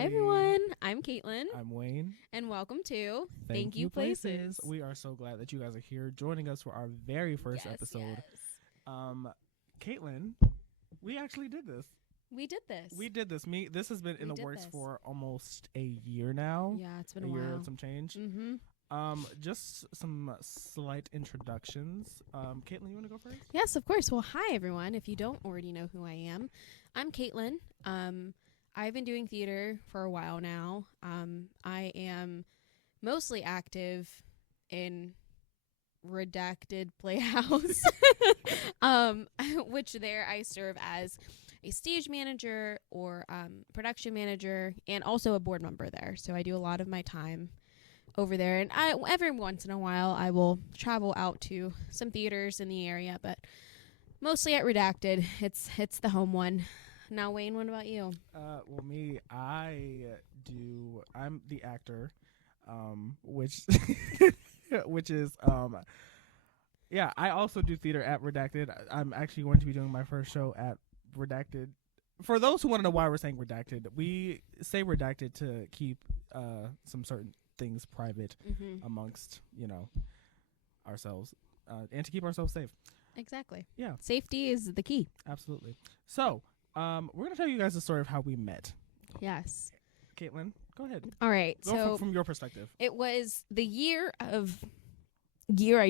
Hi everyone. I'm Caitlyn. I'm Wayne. And welcome to Thank You Places. We are so glad that you guys are here joining us for our very first episode. Yes. Caitlyn, we actually did this. We did this. This has been in the works for almost a year now. Yeah, it's been a while. year and some change. Mm-hmm. Just some slight introductions. Caitlyn, you want to go first? Yes, of course. Well, hi everyone. If you don't already know who I am, I'm Caitlyn. I've been doing theater for a while now. I am mostly active in Redacted Playhouse, which there I serve as a stage manager or production manager and also a board member there. So I do a lot of my time over there. And every once in a while I will travel out to some theaters in the area, but mostly at Redacted. It's the home one. Now, Wayne, what about you? Well, me, I'm the actor, which is, I also do theater at Redacted. I'm actually going to be doing my first show at Redacted. For those who want to know why we're saying Redacted, we say Redacted to keep some certain things private amongst, ourselves, and to keep ourselves safe. Exactly. Yeah. Safety is the key. Absolutely. So, we're going to tell you guys the story of how we met. Yes. Caitlyn, go ahead. All right. Go from your perspective. It was the year I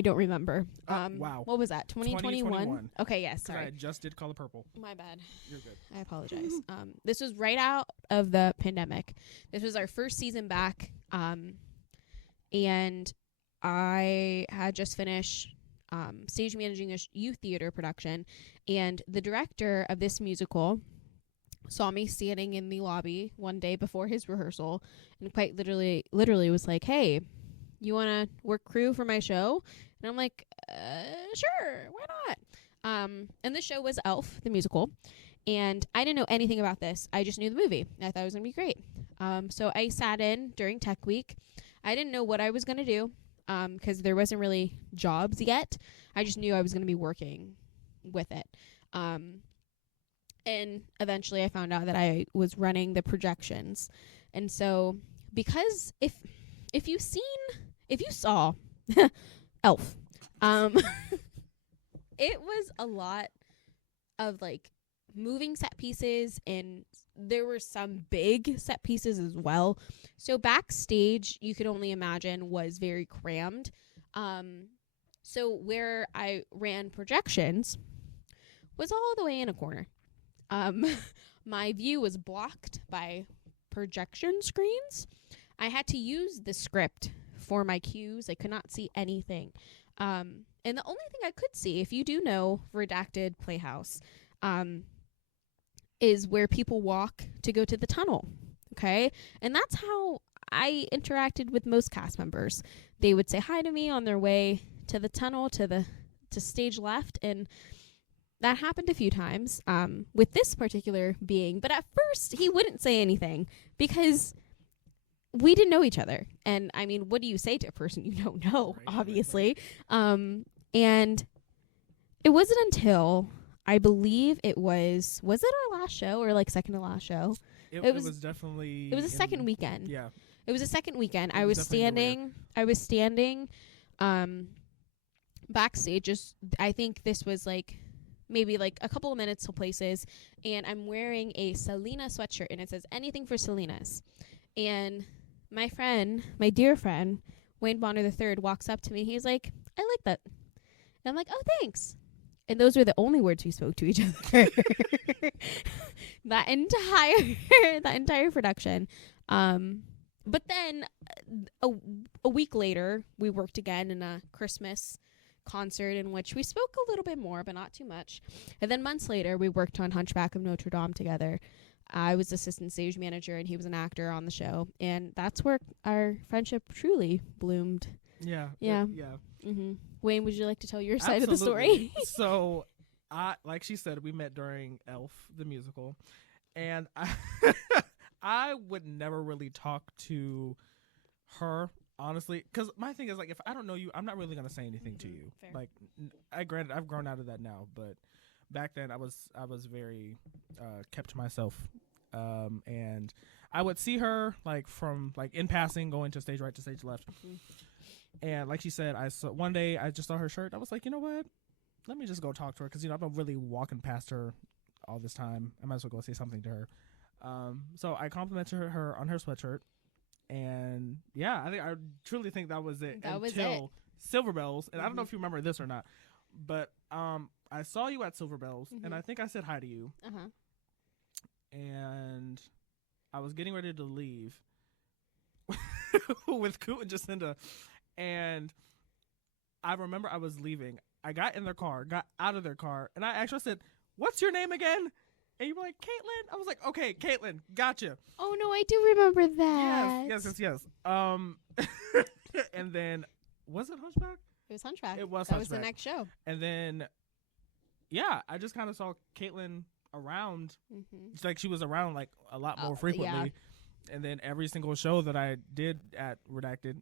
don't remember. Wow. What was that? 2021? Okay, yes. Sorry. I just did Color Purple. My bad. You're good. I apologize. This was right out of the pandemic. This was our first season back. And I had just finished stage managing a youth theater production, and the director of this musical saw me standing in the lobby one day before his rehearsal and quite literally was like, "Hey, you want to work crew for my show?" And I'm like, "Sure, why not?" And the show was Elf, the musical, and I didn't know anything about this. I just knew the movie. I thought it was going to be great. So I sat in during Tech Week. I didn't know what I was going to do, because there wasn't really jobs yet. I just knew I was going to be working with it. And eventually I found out that I was running the projections. And so, because if you saw Elf, it was a lot of like moving set pieces, and there were some big set pieces as well. So backstage, you could only imagine, was very crammed. So where I ran projections was all the way in a corner. My view was blocked by projection screens. I had to use the script for my cues. I could not see anything. And the only thing I could see, if you do know Redacted Playhouse, is where people walk to go to the tunnel. Okay? And that's how I interacted with most cast members. They would say hi to me on their way to the tunnel, to stage left, and that happened a few times with this particular being. But at first, he wouldn't say anything because we didn't know each other. And, I mean, what do you say to a person you don't know, obviously? Right. And it wasn't until, I believe it was it our last show or, like, second to last show? It was definitely... It was a second weekend. Yeah. It was a second weekend. I was standing backstage. Just, I think this was like maybe like a couple of minutes to places, and I'm wearing a Selena sweatshirt, and it says anything for Selena's. And my dear friend, Wayne Bonner III, walks up to me. He's like, "I like that." And I'm like, "Oh, thanks." And those were the only words we spoke to each other that entire production. But then a week later, we worked again in a Christmas concert in which we spoke a little bit more, but not too much. And then months later, we worked on Hunchback of Notre Dame together. I was assistant stage manager, and he was an actor on the show. And that's where our friendship truly bloomed. Yeah. Mm-hmm. Wayne, would you like to tell your side Absolutely. of the story? So, like she said, we met during Elf, the musical. And I would never really talk to her, honestly, because my thing is, like, if I don't know you, I'm not really going to say anything to you. Fair. Like, granted, I've grown out of that now, but back then I was very kept to myself. And I would see her like from like in passing, going to stage right to stage left. And like she said, one day I just saw her shirt. I was like, you know what? Let me just go talk to her because I've been really walking past her all this time. I might as well go say something to her. So I complimented her on her sweatshirt, and yeah, I truly think that was it. That was until it. Silver Bells, and I don't know if you remember this or not, but I saw you at Silver Bells, and I think I said hi to you, and I was getting ready to leave with Coot and Jacinda, and I remember I was leaving. I got out of their car, and I actually said, "What's your name again?" And you were like, "Caitlyn." I was like, "Okay, Caitlyn, gotcha." Oh no, I do remember that. Yes. And then was it Hunchback? It was Hunchback. It was That Hunchback. was the next show. And then, yeah, I just kind of saw Caitlyn around. It's like she was around like a lot more frequently. Yeah. And then every single show that I did at Redacted,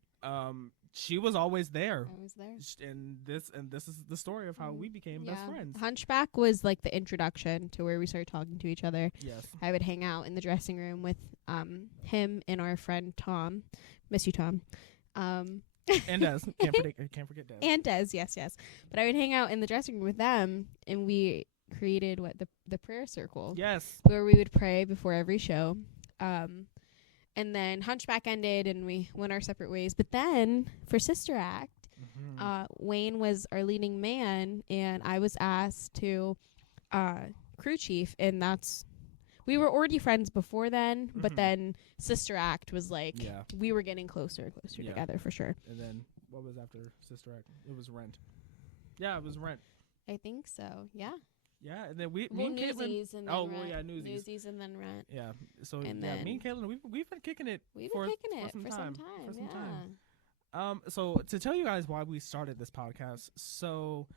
she was always there. I was there. And this is the story of how we became best friends. Hunchback was like the introduction to where we started talking to each other. Yes. I would hang out in the dressing room with him and our friend Tom. Miss you, Tom. And Des. Can't forget Des. And Des, yes. But I would hang out in the dressing room with them, and we created the prayer circle. Yes. Where we would pray before every show. And then Hunchback ended, and we went our separate ways. But then for Sister Act, Wayne was our leading man, and I was asked to crew chief, and we were already friends before then, but then Sister Act was like, we were getting closer and closer together for sure. And then what was after Sister Act? It was Rent. Yeah, it was Rent. I think so, yeah. Yeah, and then me and Newsies Caitlyn. And then Rent. Newsies. Newsies and then Rent. Yeah, so and me and Caitlyn, we've been kicking it. For some time. So to tell you guys why we started this podcast, so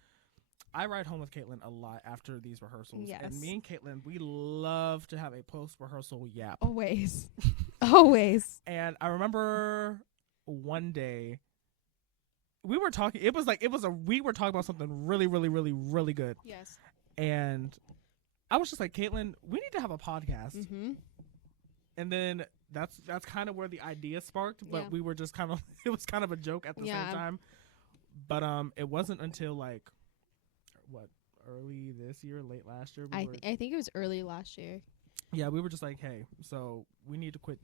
I ride home with Caitlyn a lot after these rehearsals. Yes. And me and Caitlyn, we love to have a post-rehearsal yap. Always. And I remember one day we were talking. We were talking about something really, really, really, really good. Yes. And I was just like, Caitlyn, we need to have a podcast. And then that's kind of where the idea sparked. But we were just kind of, it was kind of a joke at the same time. But it wasn't until like, early this year, late last year? I think it was early last year. Yeah, we were just like, hey, so we need to quit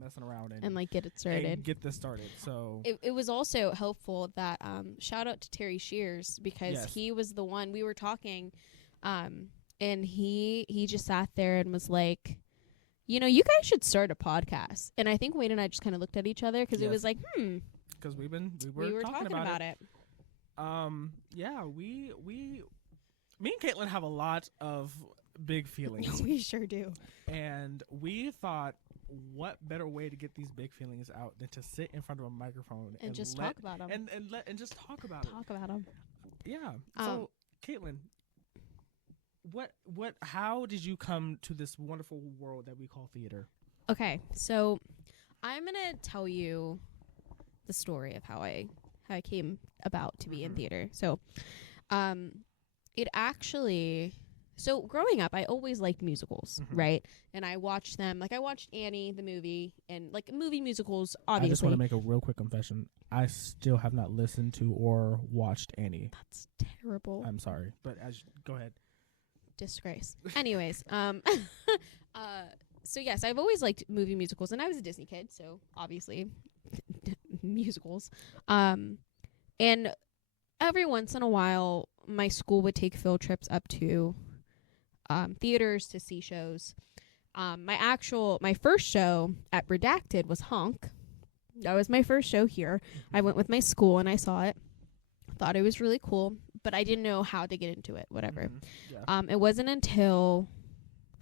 messing around and like get it started. And get this started. So it was also helpful that shout out to Terry Shears because he was the one we were talking, and he just sat there and was like, you guys should start a podcast. And I think Wade and I just kind of looked at each other because it was like, because we were talking about it. Me and Caitlyn have a lot of big feelings. We sure do. And we thought, what better way to get these big feelings out than to sit in front of a microphone and just talk about them and just talk about them. Yeah. So, Caitlyn, how did you come to this wonderful world that we call theater? Okay, so I'm gonna tell you the story of how I came about to be in theater. So, So growing up, I always liked musicals, right? And I watched them. Like I watched Annie, the movie, and like movie musicals, obviously. I just want to make a real quick confession. I still have not listened to or watched Annie. That's terrible. I'm sorry, but go ahead. Disgrace. Anyways, so yes, I've always liked movie musicals, and I was a Disney kid, so obviously musicals. And every once in a while, my school would take field trips up to theaters to see shows. My first show at Redacted was Honk. That was my first show here. I went with my school and I saw it. Thought it was really cool, but I didn't know how to get into it, whatever. It wasn't until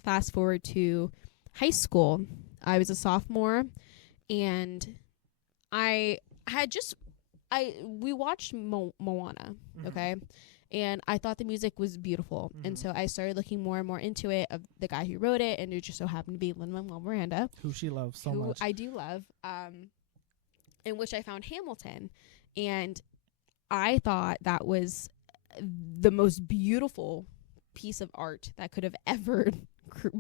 fast forward to high school. I was a sophomore and we watched Moana, okay? And I thought the music was beautiful. And so I started looking more and more into it, of the guy who wrote it, and it just so happened to be Lin-Manuel Miranda. Who she loves so much. I do love. In which I found Hamilton. And I thought that was the most beautiful piece of art that could have ever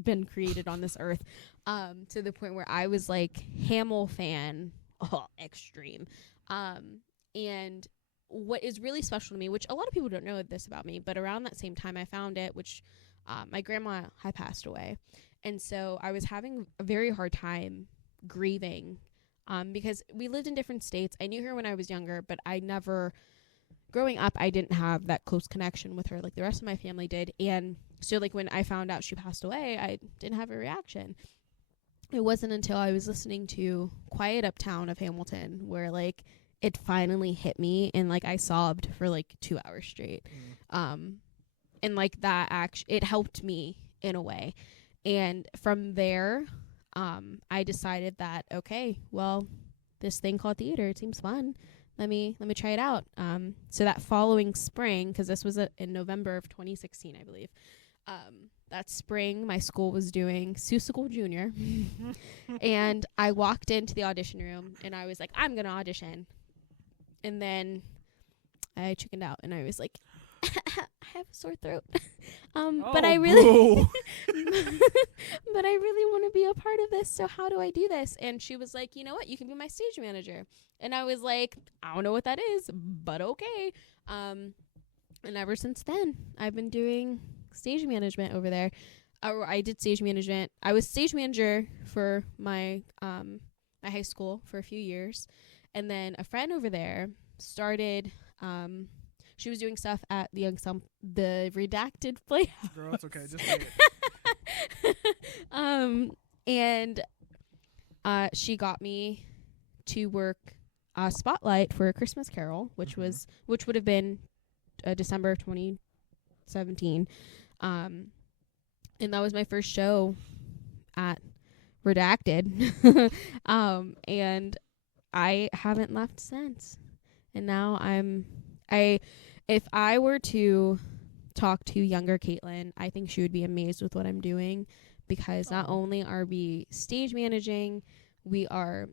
been created on this earth. to the point where I was like Hamill fan, extreme. And what is really special to me, which a lot of people don't know this about me, but around that same time I found it, which my grandma had passed away. And so I was having a very hard time grieving because we lived in different states. I knew her when I was younger, but growing up, I didn't have that close connection with her like the rest of my family did. And so like when I found out she passed away, I didn't have a reaction. It wasn't until I was listening to Quiet Uptown of Hamilton where like it finally hit me, and like I sobbed for like 2 hours straight. And like that it helped me in a way. And from there, I decided that, okay, well, this thing called theater, it seems fun. Let me try it out. So that following spring, because this was in November of 2016, I believe. That spring, my school was doing Seussical Junior, and I walked into the audition room, and I was like, I'm gonna audition. And then I chickened out, and I was like, I have a sore throat. But I really, but I really want to be a part of this. So how do I do this? And she was like, you know what? You can be my stage manager. And I was like, I don't know what that is, but okay. And ever since then, I've been doing stage management over there. I did stage management. I was stage manager for my my high school for a few years, and then a friend over there started. She was doing stuff at the Redacted Playhouse. Girl, it's okay. Just say it. And she got me to work Spotlight for A Christmas Carol, which would have been December of 2017. And that was my first show at Redacted. And I haven't left since. And now if I were to talk to younger Caitlyn, I think she would be amazed with what I'm doing, because not only are we stage managing, we are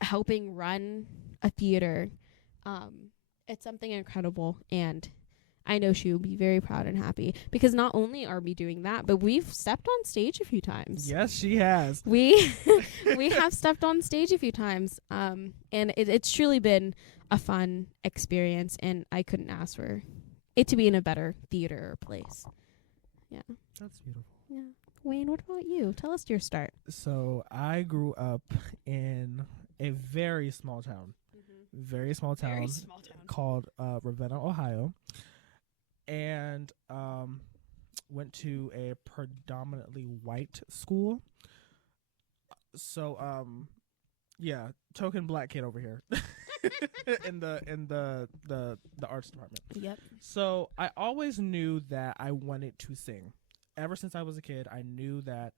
helping run a theater. It's something incredible, and I know she will be very proud and happy, because not only are we doing that, but we've stepped on stage a few times. Yes, she has. We have stepped on stage a few times, and it's truly been a fun experience, and I couldn't ask for it to be in a better theater or place. Yeah. That's beautiful. Yeah. Wayne, what about you? Tell us your start. So I grew up in a very small town. Very small town called Ravenna, Ohio. And went to a predominantly white school. So yeah, token black kid over here. in the arts department. Yep. So I always knew that I wanted to sing. Ever since I was a kid, I knew that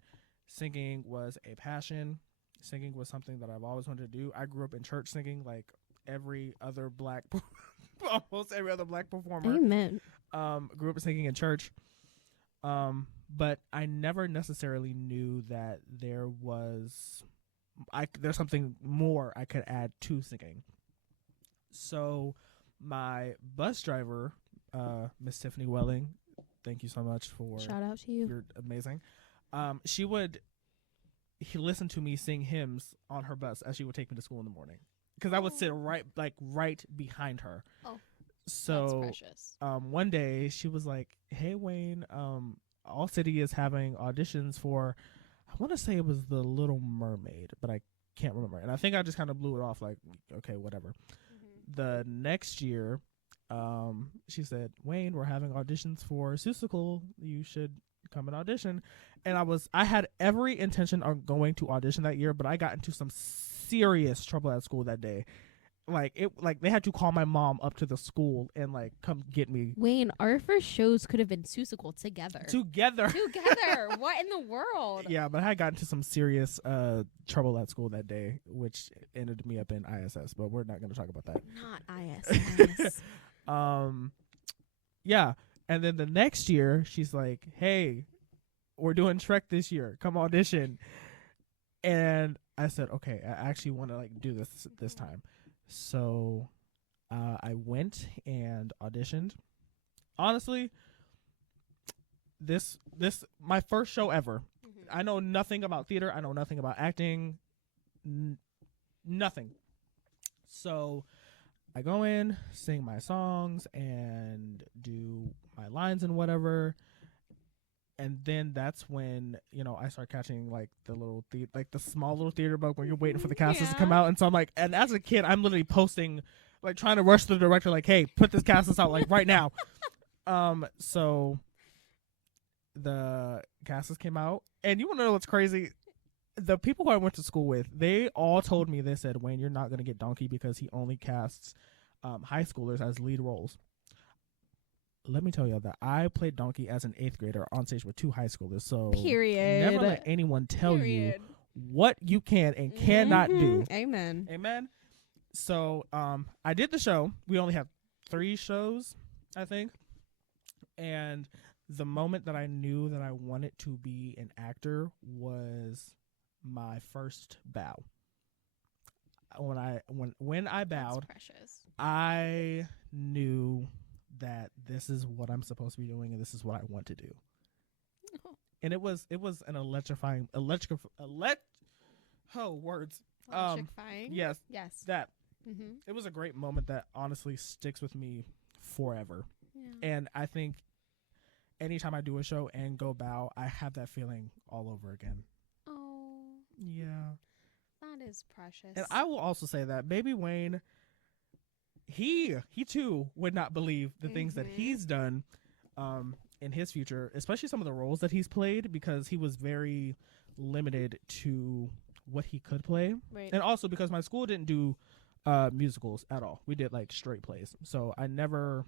singing was a passion. Singing was something that I've always wanted to do. I grew up in church singing like every other black almost every other black performer. Amen. Grew up singing in church. But I never necessarily knew that there's something more I could add to singing. So my bus driver, Miss Tiffany Welling, thank you so much for shout out to you. You're amazing. He listened to me sing hymns on her bus as she would take me to school in the morning, because I would sit right behind her. Oh, so that's precious. One day she was like, "Hey Wayne, All City is having auditions for, I want to say it was The Little Mermaid, but I can't remember." And I think I just kind of blew it off like, okay, whatever. The next year, she said, "Wayne, we're having auditions for Seussical. You should come and audition." And I had every intention on going to audition that year, but I got into some serious trouble at school that day. They had to call my mom up to the school and come get me. Wayne, our first shows could have been Seussical together. What in the world? Yeah, but I got into some serious trouble at school that day, which ended me up in ISS. But we're not going to talk about that. Not ISS. Yeah, and then the next year she's like, "Hey, we're doing Shrek this year. Come audition." And I said, "Okay, I actually want to do this time." So I went and auditioned. Honestly, this my first show ever. I know nothing about theater. I know nothing about acting. Nothing. So I go in, sing my songs, and do my lines and whatever. And then that's when, I start catching like the little like the small little theater bug when you're waiting for the casters to come out. And so I'm like, and as a kid, I'm literally posting, like trying to rush to the director, like, hey, put this casters out like right now. So the casters came out, and you want to know what's crazy? The people who I went to school with, they all told me, they said, Wayne, you're not going to get Donkey because he only casts high schoolers as lead roles. Let me tell you that I played Donkey as an 8th grader on stage with 2 high schoolers. So never let anyone tell you what you can and cannot do. Amen. Amen. So I did the show. We only have 3 shows, I think. And the moment that I knew that I wanted to be an actor was my first bow. When I bowed, I knew that this is what I'm supposed to be doing and this is what I want to do. Oh. And it was an electrifying. Words. Electrifying. Yes. That. Mm-hmm. It was a great moment that honestly sticks with me forever. Yeah. And I think anytime I do a show and go bow, I have that feeling all over again. Oh. Yeah. That is precious. And I will also say that Baby Wayne, he too would not believe the things that he's done in his future, especially some of the roles that he's played, because he was very limited to what he could play. Right. And also because my school didn't do musicals at all. We did like straight plays. So I never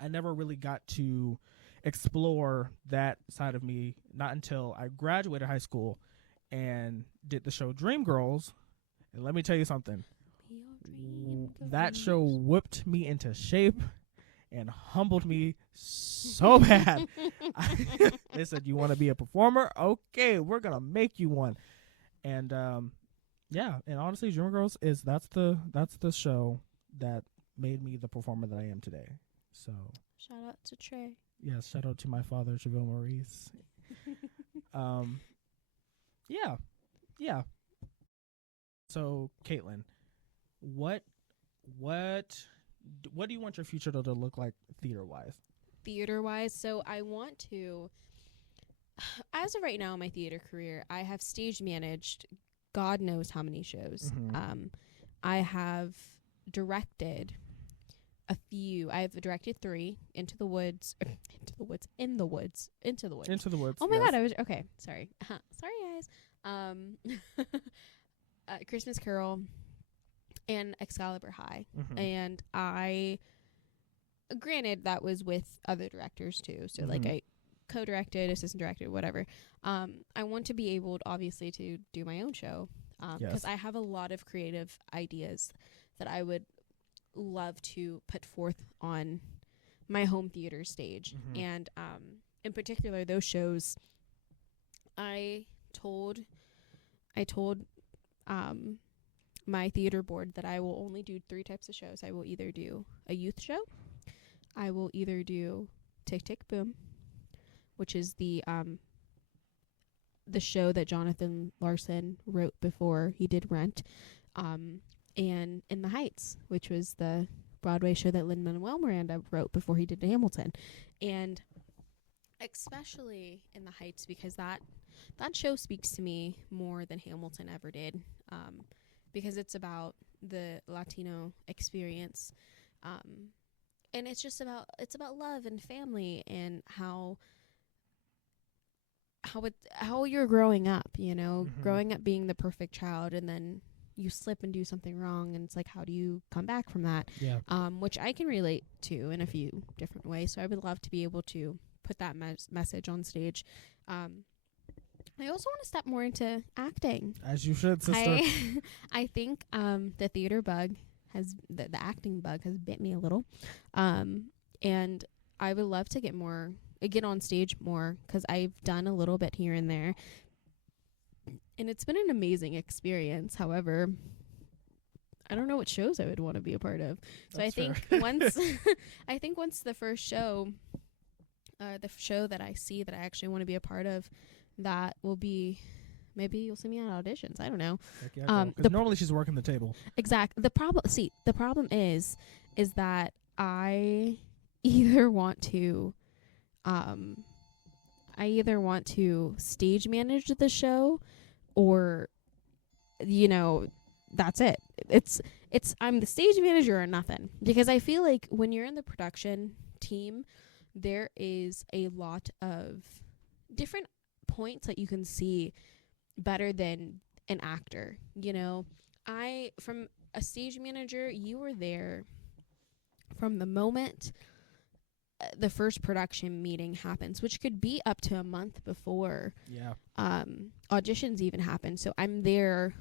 really got to explore that side of me, not until I graduated high school and did the show Dreamgirls. And let me tell you something. That show whipped me into shape and humbled me so bad. They said, you want to be a performer? Okay, we're going to make you one. And and honestly, Dreamgirls that's the show that made me the performer that I am today. So shout out to Trey. Yes, shout out to my father, Javille Maurice. Yeah. So, Caitlyn, what do you want your future to look like theater-wise? Theater-wise, so I want to, as of right now in my theater career, I have stage managed God knows how many shows. Mm-hmm. I have directed a few. I've directed 3, Into the Woods. Oh my God, I was okay. Sorry, sorry guys. Christmas Carol and Excalibur High. Mm-hmm. And I, granted, that was with other directors too. So like I co-directed, assistant directed, whatever. I want to be able, obviously, to do my own show because I have a lot of creative ideas that I would love to put forth on my home theater stage. Mm-hmm. And in particular, those shows, I told my theater board that I will only do 3 types of shows. I will either do a youth show, I will either do Tick Tick Boom, which is the show that Jonathan Larson wrote before he did Rent, and In the Heights, which was the Broadway show that Lin-Manuel Miranda wrote before he did Hamilton. And especially In the Heights, because that show speaks to me more than Hamilton ever did, because it's about the Latino experience, and it's about love and family and how you're growing up, growing up being the perfect child, and then you slip and do something wrong, and it's like, how do you come back from that? Yeah. Which I can relate to in a few different ways. So I would love to be able to put that message on stage. I also want to step more into acting. As you should, sister. I think the theater bug the acting bug has bit me a little. And I would love to get on stage more, because I've done a little bit here and there. And it's been an amazing experience. However, I don't know what shows I would want to be a part of. So I think once the first show, the show that I see that I actually want to be a part of, that will be, maybe you'll see me at auditions. I don't know. Heck yeah, because normally she's working the table. Exactly. The problem is that I either want to, stage manage the show, or, that's it. I'm the stage manager or nothing, because I feel like when you're in the production team, there is a lot of different points that you can see better than an actor. From a stage manager, you were there from the moment the first production meeting happens, which could be up to a month before auditions even happen. So I'm there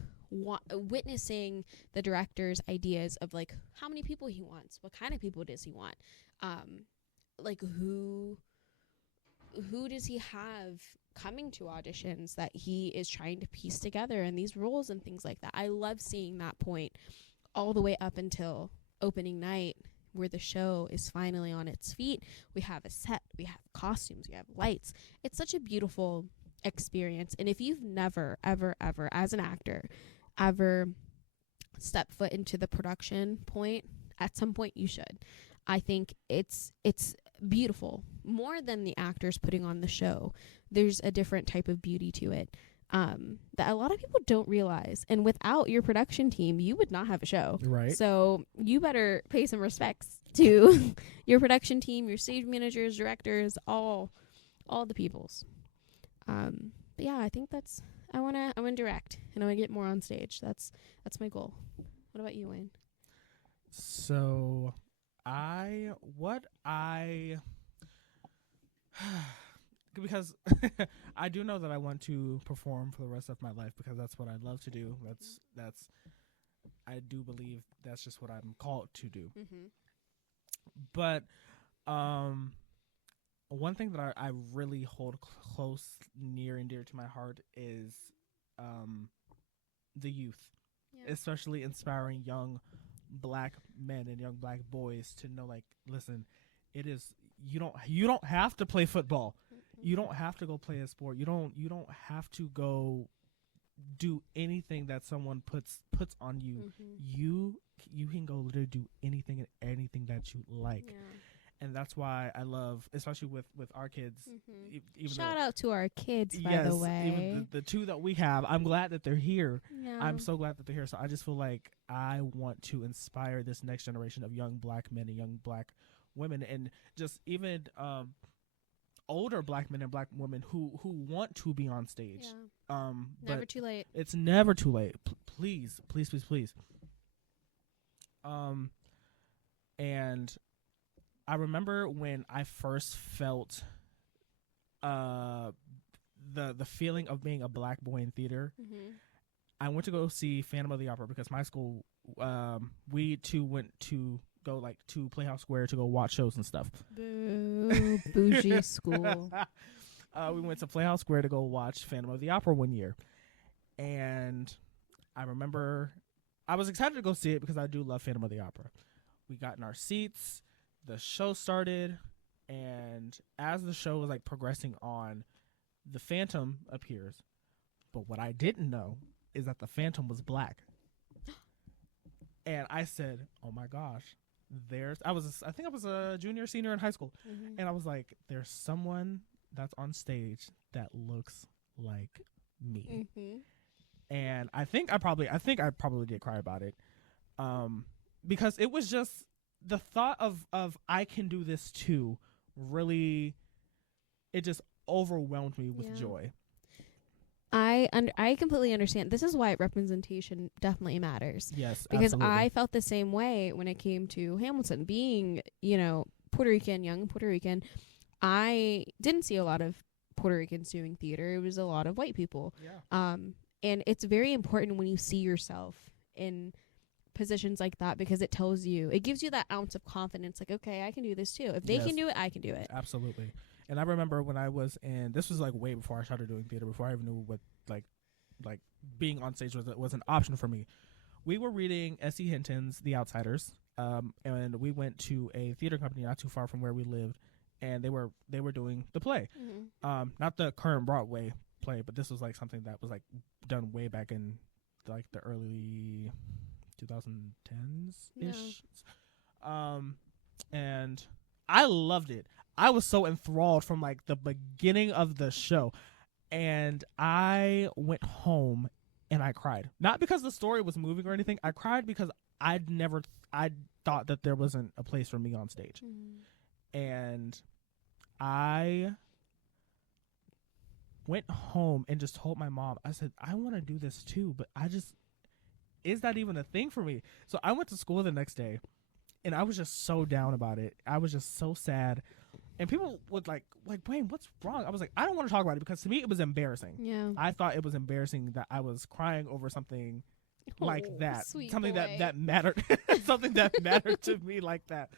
witnessing the director's ideas of like how many people he wants, what kind of people does he want, like who does he have coming to auditions that he is trying to piece together in these roles and things like that. I love seeing that point all the way up until opening night, where the show is finally on its feet. We have a set, we have costumes, we have lights. It's such a beautiful experience. And if you've never, ever, ever, as an actor, ever stepped foot into the production point, at some point you should. I think it's beautiful. More than the actors putting on the show, there's a different type of beauty to it that a lot of people don't realize. And without your production team, you would not have a show. Right. So you better pay some respects to your production team, your stage managers, directors, all the peoples. But yeah, I think I wanna direct, and I wanna get more on stage. That's my goal. What about you, Wayne? So because I do know that I want to perform for the rest of my life, because that's what I love to do. That's I do believe that's just what I'm called to do. Mm-hmm. But one thing that I really hold close, near and dear to my heart is the youth, especially inspiring young Black men and young Black boys to know, like, listen, it is, you don't have to play football. Mm-hmm. You don't have to go play a sport. You don't have to go do anything that someone puts on you. Mm-hmm. You can go literally do anything and anything that you like. Yeah. And that's why I love, especially with our kids. Mm-hmm. Even Shout out to our kids, by the way. Even the two that we have, I'm glad that they're here. Yeah. I'm so glad that they're here. So I just feel like I want to inspire this next generation of young Black men and young Black women, and just even older Black men and Black women who want to be on stage. Yeah. Never too late. It's never too late. Please. And I remember when I first felt the feeling of being a Black boy in theater. Mm-hmm. I went to go see Phantom of the Opera because my school, we too went to go like to Playhouse Square to go watch shows and stuff. Boo, bougie school. We went to Playhouse Square to go watch Phantom of the Opera one year, and I remember I was excited to go see it because I do love Phantom of the Opera. We got in our seats. The show started, and as the show was like progressing on, the Phantom appears. But what I didn't know is that the Phantom was Black. And I said, "Oh my gosh, I think I was a junior, senior in high school." Mm-hmm. And I was like, "There's someone that's on stage that looks like me." Mm-hmm. And I think I probably did cry about it, because it was just the thought of I can do this too. Really, it just overwhelmed me with joy. I completely understand. This is why representation definitely matters. Yes, because absolutely. I felt the same way when it came to Hamilton. Being, Puerto Rican, young Puerto Rican, I didn't see a lot of Puerto Ricans doing theater. It was a lot of white people. Yeah. And it's very important when you see yourself in positions like that, because it gives you that ounce of confidence, like, okay, I can do this too. If they can do it, I can do it. Absolutely. And I remember when I was this was like way before I started doing theater, before I even knew what like being on stage was an option for me. We were reading S.E. Hinton's The Outsiders, and we went to a theater company not too far from where we lived, and they were doing the play. Mm-hmm. Not the current Broadway play, but this was like something that was like done way back in like the early 2010s ish. And I loved it. I was so enthralled from like the beginning of the show, and I went home and I cried. Not because the story was moving or anything. I cried because I thought that there wasn't a place for me on stage. And I went home and just told my mom, I said, I want to do this too, but is that even a thing for me? So I went to school the next day and I was just so down about it. I was just so sad. And people would like, Wayne, what's wrong? I was like, I don't want to talk about it because to me it was embarrassing. Yeah. I thought it was embarrassing that I was crying over something like that. Something that mattered. Something that mattered to me like that.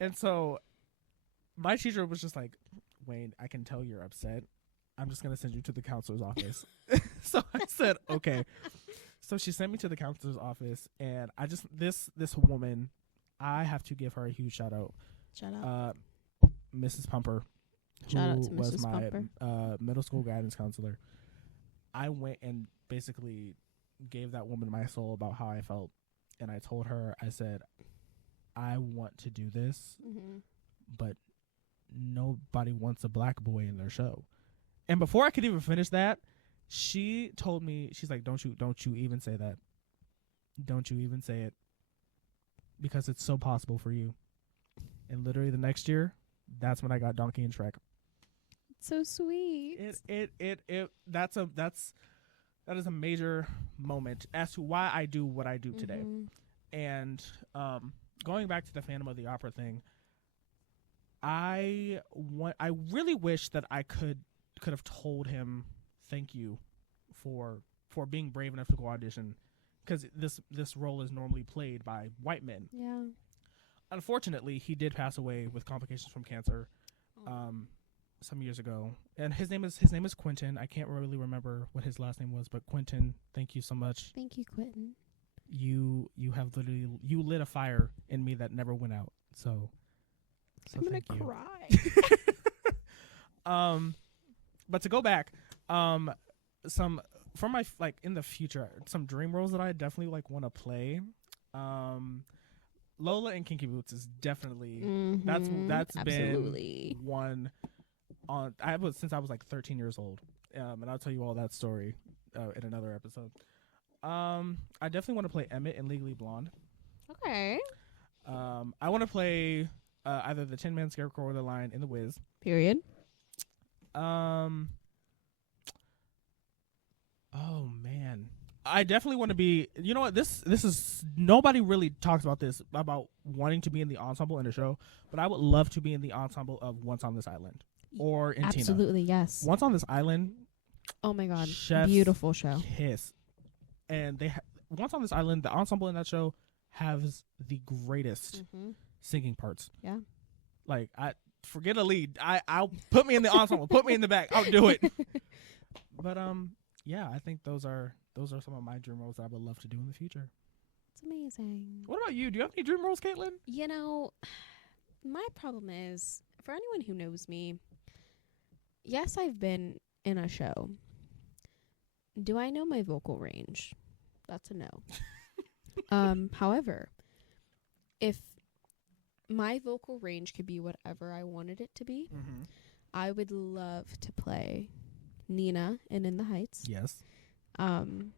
And so my teacher was just like, Wayne, I can tell you're upset. I'm just going to send you to the counselor's office. So I said, okay. So she sent me to the counselor's office, and I just, this woman, I have to give her a huge shout out. Shout out. Mrs. Pumper, Shout out to who was Mrs. my Pumper. middle school guidance counselor. I went and basically gave that woman my soul about how I felt. And I told her, I said, I want to do this, but nobody wants a black boy in their show. And before I could even finish that, she told me, she's like, don't you even say that. Don't you even say it. Because it's so possible for you. And literally the next year, that's when I got Donkey and Shrek. So sweet. That is a major moment as to why I do what I do today. And going back to the Phantom of the Opera thing, I really wish that I could have told him thank you for being brave enough to go audition, because this role is normally played by white men. Yeah. Unfortunately, he did pass away with complications from cancer some years ago, and his name is Quentin. I can't really remember what his last name was, but Quentin, thank you so much. Thank you, Quentin. You have literally lit a fire in me that never went out. So I'm gonna thank you. cry. But to go back, some from my in the future, some dream roles that I definitely want to play. Lola and Kinky Boots is definitely that's absolutely been one on since I was like 13 years old, and I'll tell you all that story in another episode. I definitely want to play Emmett in Legally Blonde. Okay. I want to play either the Tin Man, Scarecrow, or the Lion in The Wiz. Period. Oh man, I definitely want to be. You know what? This is, nobody really talks about this, about wanting to be in the ensemble in a show, but I would love to be in the ensemble of Once on This Island or in Tina. Absolutely, yes. Once on This Island. Oh my God, Chef's beautiful show. Kiss. And Once on This Island, the ensemble in that show has the greatest singing parts. Yeah. Like, I forget a lead. I'll put me in the ensemble, put me in the back. I'll do it. But yeah, I think those are some of my dream roles that I would love to do in the future. It's amazing. What about you? Do you have any dream roles, Caitlyn? You know, my problem is, for anyone who knows me, yes, I've been in a show. Do I know my vocal range? That's a no. However, if my vocal range could be whatever I wanted it to be, I would love to play Nina in the Heights. Yes. And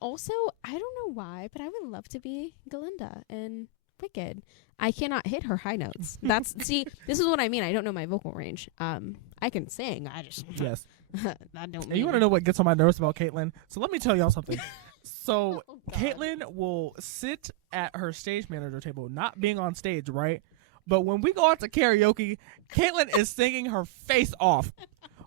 also, I don't know why, but I would love to be Galinda in Wicked. I cannot hit her high notes. See, this is what I mean. I don't know my vocal range. I can sing. I just yes. I don't. And you want to know what gets on my nerves about Caitlyn? So let me tell y'all something. So Oh, Caitlyn will sit at her stage manager table, not being on stage, right? But when we go out to karaoke, Caitlyn is singing her face off.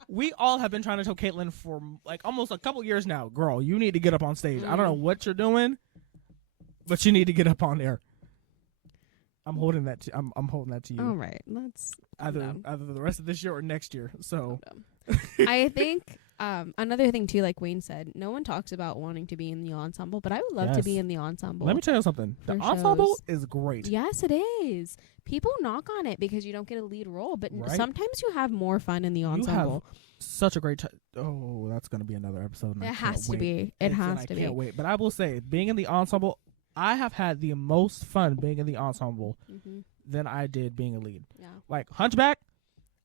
We all have been trying to tell Caitlyn for like almost a couple years now, girl, you need to get up on stage. I don't know what you're doing, but you need to get up on there. I'm holding that. I'm holding that to you. All right, let's either the rest of this year or next year. So I think Another thing too, like Wayne said, no one talks about wanting to be in the ensemble, but I would love to be Yes. in the ensemble. Let me tell you something. The for ensemble shows. is great. Yes, it is. People knock on it because you don't get a lead role, but Right. sometimes you have more fun in the You have ensemble. such a great time. Oh, that's going to be another episode. And It I has can't to wait. be. It And has I to can't be. wait. But I will say, being in the ensemble, I have had the most fun being in the ensemble Mm-hmm. than I did being a lead. Yeah. Like Hunchback,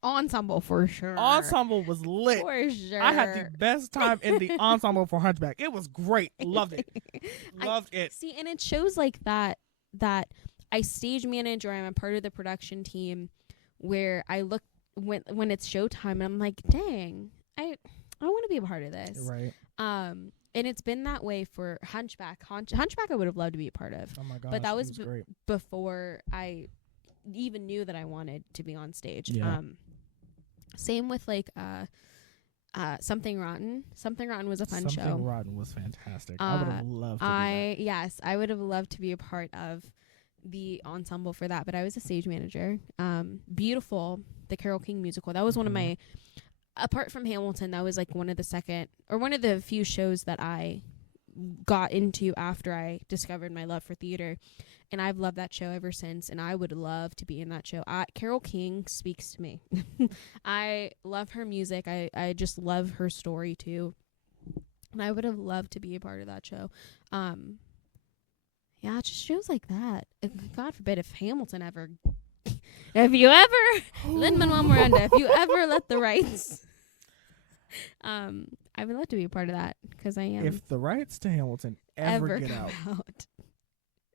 Ensemble for sure. ensemble was lit. For sure. I had the best time in the ensemble for Hunchback. It was great. Loved it. Loved it. See, and it shows like that I stage manage or I'm a part of the production team where I look when it's showtime and I'm like, dang, I want to be a part of this. Right. And it's been that way for Hunchback. Hunchback I would have loved to be a part of. Oh my gosh. But that was great. before I even knew that I wanted to be on stage. Yeah. Same with like Something Rotten. Something Rotten was a fun show. Something Rotten was fantastic. I would have loved to do that. Yes, I would have loved to be a part of the ensemble for that, but I was a stage manager. Beautiful, the Carole King musical. That was one of my, apart from Hamilton, that was like one of the few shows that I got into after I discovered my love for theater. And I've loved that show ever since, and I would love to be in that show. Carole King speaks to me. I love her music. I just love her story, too. And I would have loved to be a part of that show. Yeah, just shows like that. God forbid if Hamilton ever... Lin-Manuel Miranda, if you ever let the rights... I would love to be a part of that, because I am. If the rights to Hamilton ever get come out.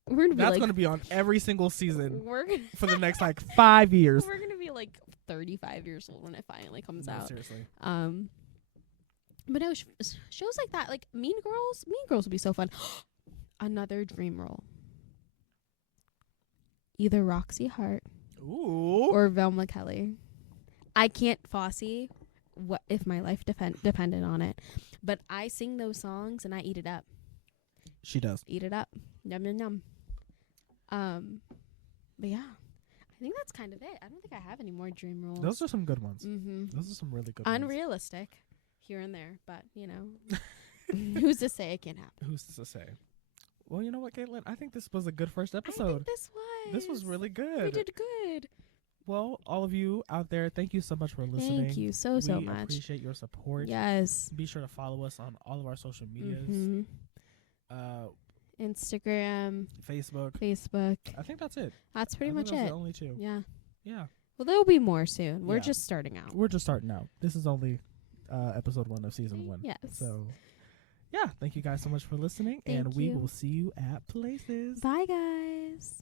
We're gonna be That's like, going to be on every single season we're gonna for the next 5 years. we're gonna be like 35 years old when it finally comes No, out. seriously. But no, shows like that, like Mean Girls would be so fun. Another dream role, either Roxy Hart Ooh. or Velma Kelly. I can't Fosse. What if my life depended on it? But I sing those songs and I eat it up. She does. Eat it up. Yum yum yum. But yeah, I think that's kind of it. I don't think I have any more dream roles. Those are some good ones. Mm-hmm. Those are some really good ones. Unrealistic here and there, but you know, who's to say it can't happen? Who's to say? Well, you know what, Caitlyn? I think this was a good first I episode. think This was really good. We did good. Well, all of you out there, thank you so much for listening. Thank you so We much. appreciate your support. Yes. Be sure to follow us on all of our social medias. Mm-hmm. Instagram, Facebook. I think that's it. That's pretty much those are it. the only two. Yeah. Yeah. Well, there'll be more soon. We're Yeah. just starting out. We're just starting out. This is only episode 1 of season 1. Yes. So, yeah. Thank you guys so much for listening. Thank and we you. will see you at places. Bye, guys.